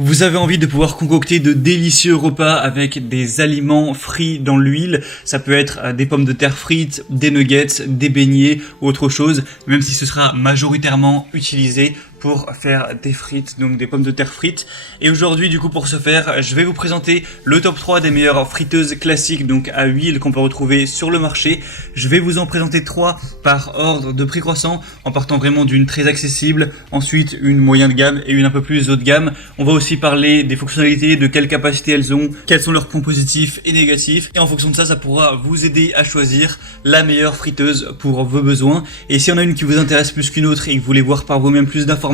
Vous avez envie de pouvoir concocter de délicieux repas avec des aliments frits dans l'huile. Ça peut être des pommes de terre frites, des nuggets, des beignets ou autre chose, même si ce sera majoritairement utilisé pour faire des frites, donc des pommes de terre frites. Et aujourd'hui, du coup, pour ce faire, je vais vous présenter le top 3 des meilleures friteuses classiques, donc à huile, qu'on peut retrouver sur le marché. Je vais vous en présenter 3 par ordre de prix croissant, en partant vraiment d'une très accessible, ensuite une moyenne de gamme et une un peu plus haut de gamme. On va aussi parler des fonctionnalités, de quelle capacité elles ont, quels sont leurs points positifs et négatifs. Et en fonction de ça, ça pourra vous aider à choisir la meilleure friteuse pour vos besoins. Et s'il y en a une qui vous intéresse plus qu'une autre et que vous voulez voir par vous-même plus d'informations,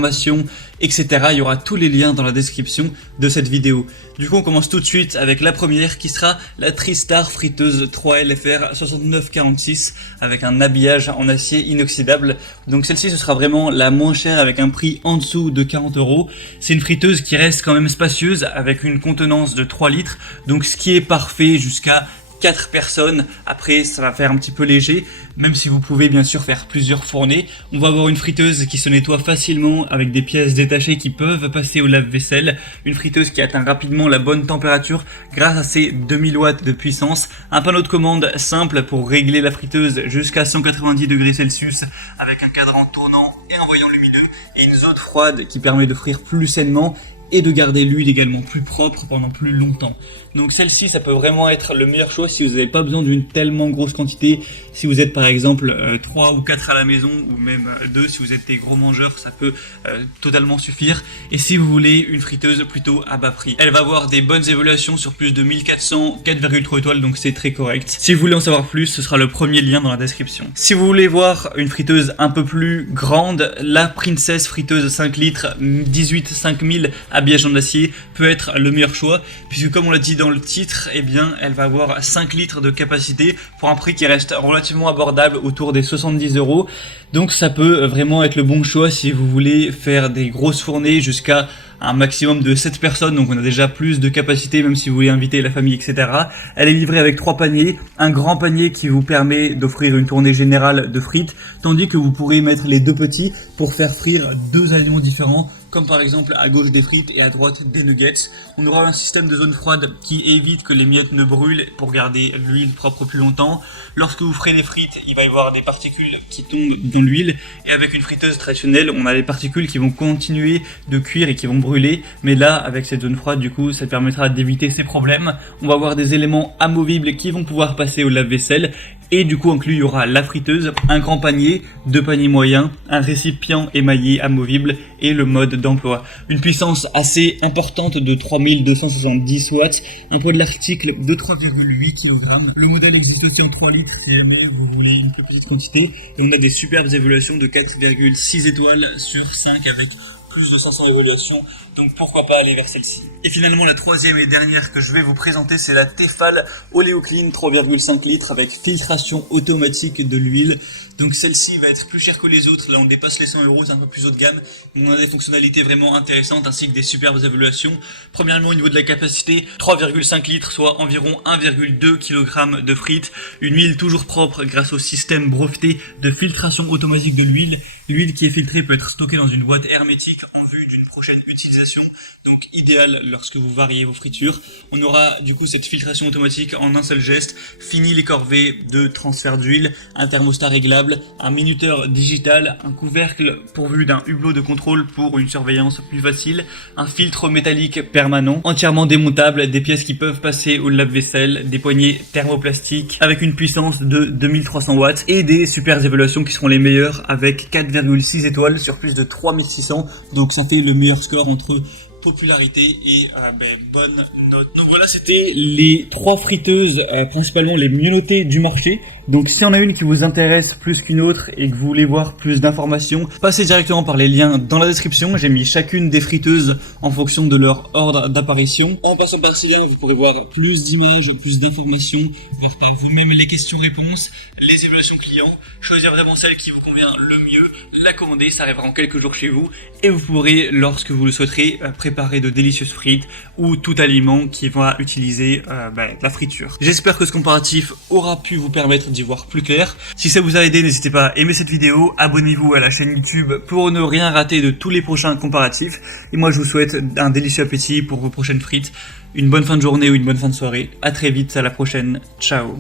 etc. Il y aura tous les liens dans la description de cette vidéo. Du coup, on commence tout de suite avec la première qui sera la Tristar friteuse 3LFR 6946 avec un habillage en acier inoxydable. Donc celle-ci, ce sera vraiment la moins chère avec un prix en dessous de 40 €. C'est une friteuse qui reste quand même spacieuse avec une contenance de 3 litres. Donc ce qui est parfait jusqu'à 4 personnes. Après, ça va faire un petit peu léger, même si vous pouvez bien sûr faire plusieurs fournées. On va avoir une friteuse qui se nettoie facilement avec des pièces détachées qui peuvent passer au lave-vaisselle. Une friteuse qui atteint rapidement la bonne température grâce à ses 2000 watts de puissance. Un panneau de commande simple pour régler la friteuse jusqu'à 190 degrés Celsius avec un cadran tournant et envoyant lumineux. Et une zone froide qui permet de frire plus sainement et de garder l'huile également plus propre pendant plus longtemps. Donc celle-ci, ça peut vraiment être le meilleur choix si vous n'avez pas besoin d'une tellement grosse quantité. Si vous êtes par exemple 3 ou 4 à la maison, ou même 2 si vous êtes des gros mangeurs, ça peut totalement suffire. Et si vous voulez une friteuse plutôt à bas prix, elle va avoir des bonnes évaluations sur plus de 1400, 4,3 étoiles, donc c'est très correct. Si vous voulez en savoir plus, ce sera le premier lien dans la description. Si vous voulez voir une friteuse un peu plus grande, la Princess friteuse 5 litres 18 5000 habillage en acier peut être le meilleur choix, puisque comme on l'a dit dans le titre, eh bien, elle va avoir 5 litres de capacité pour un prix qui reste relativement abordable, autour des 70 €. Donc ça peut vraiment être le bon choix si vous voulez faire des grosses fournées jusqu'à un maximum de 7 personnes, donc on a déjà plus de capacité même si vous voulez inviter la famille, etc. Elle est livrée avec 3 paniers, un grand panier qui vous permet d'offrir une tournée générale de frites, tandis que vous pourrez mettre les 2 petits pour faire frire 2 aliments différents, comme par exemple à gauche des frites et à droite des nuggets. On aura un système de zone froide qui évite que les miettes ne brûlent pour garder l'huile propre plus longtemps. Lorsque vous ferez les frites, il va y avoir des particules qui tombent dans l'huile, et avec une friteuse traditionnelle, on a les particules qui vont continuer de cuire et qui vont brûler, mais là, avec cette zone froide, du coup, ça permettra d'éviter ces problèmes. On va avoir des éléments amovibles qui vont pouvoir passer au lave-vaisselle, et du coup inclus, il y aura la friteuse, un grand panier, 2 paniers moyens, un récipient émaillé amovible et le mode d'emploi. Une puissance assez importante de 3270 watts, un poids de l'article de 3,8 kg. Le modèle existe aussi en 3 litres si jamais vous voulez une plus petite quantité. Et on a des superbes évaluations de 4,6 étoiles sur 5 avec plus de 500 évaluations, donc pourquoi pas aller vers celle-ci. Et finalement, la troisième et dernière que je vais vous présenter, c'est la Tefal Oleoclean 3,5 litres avec filtration automatique de l'huile. Donc celle-ci va être plus chère que les autres, là on dépasse les 100 €, c'est un peu plus haut de gamme, mais on a des fonctionnalités vraiment intéressantes ainsi que des superbes évaluations. Premièrement, au niveau de la capacité, 3,5 litres, soit environ 1,2 kg de frites, une huile toujours propre grâce au système breveté de filtration automatique de l'huile. L'huile qui est filtrée peut être stockée dans une boîte hermétique en vue d'une prochaine utilisation, donc idéal lorsque vous variez vos fritures. On aura du coup cette filtration automatique en un seul geste, fini les corvées de transfert d'huile, un thermostat réglable, un minuteur digital, un couvercle pourvu d'un hublot de contrôle pour une surveillance plus facile, un filtre métallique permanent, entièrement démontable, des pièces qui peuvent passer au lave-vaisselle, des poignées thermoplastiques avec une puissance de 2300 watts et des super évaluations qui seront les meilleures avec 4,6 étoiles sur plus de 3600, donc ça fait le meilleur score entre popularité et bonne note. Donc voilà, c'était les 3 friteuses principalement les mieux notées du marché. Donc si on a une qui vous intéresse plus qu'une autre et que vous voulez voir plus d'informations, passez directement par les liens dans la description. J'ai mis chacune des friteuses en fonction de leur ordre d'apparition. En passant par ces liens, vous pourrez voir plus d'images, plus d'informations, voir par vous-même les questions-réponses, les évaluations clients, choisir vraiment celle qui vous convient le mieux, la commander, ça arrivera en quelques jours chez vous, et vous pourrez, lorsque vous le souhaiterez, préparer de délicieuses frites ou tout aliment qui va utiliser la friture. J'espère que ce comparatif aura pu vous permettre d'y voir plus clair. Si ça vous a aidé, n'hésitez pas à aimer cette vidéo, abonnez-vous à la chaîne YouTube pour ne rien rater de tous les prochains comparatifs. Et moi je vous souhaite un délicieux appétit pour vos prochaines frites, une bonne fin de journée ou une bonne fin de soirée. À très vite, à la prochaine, ciao.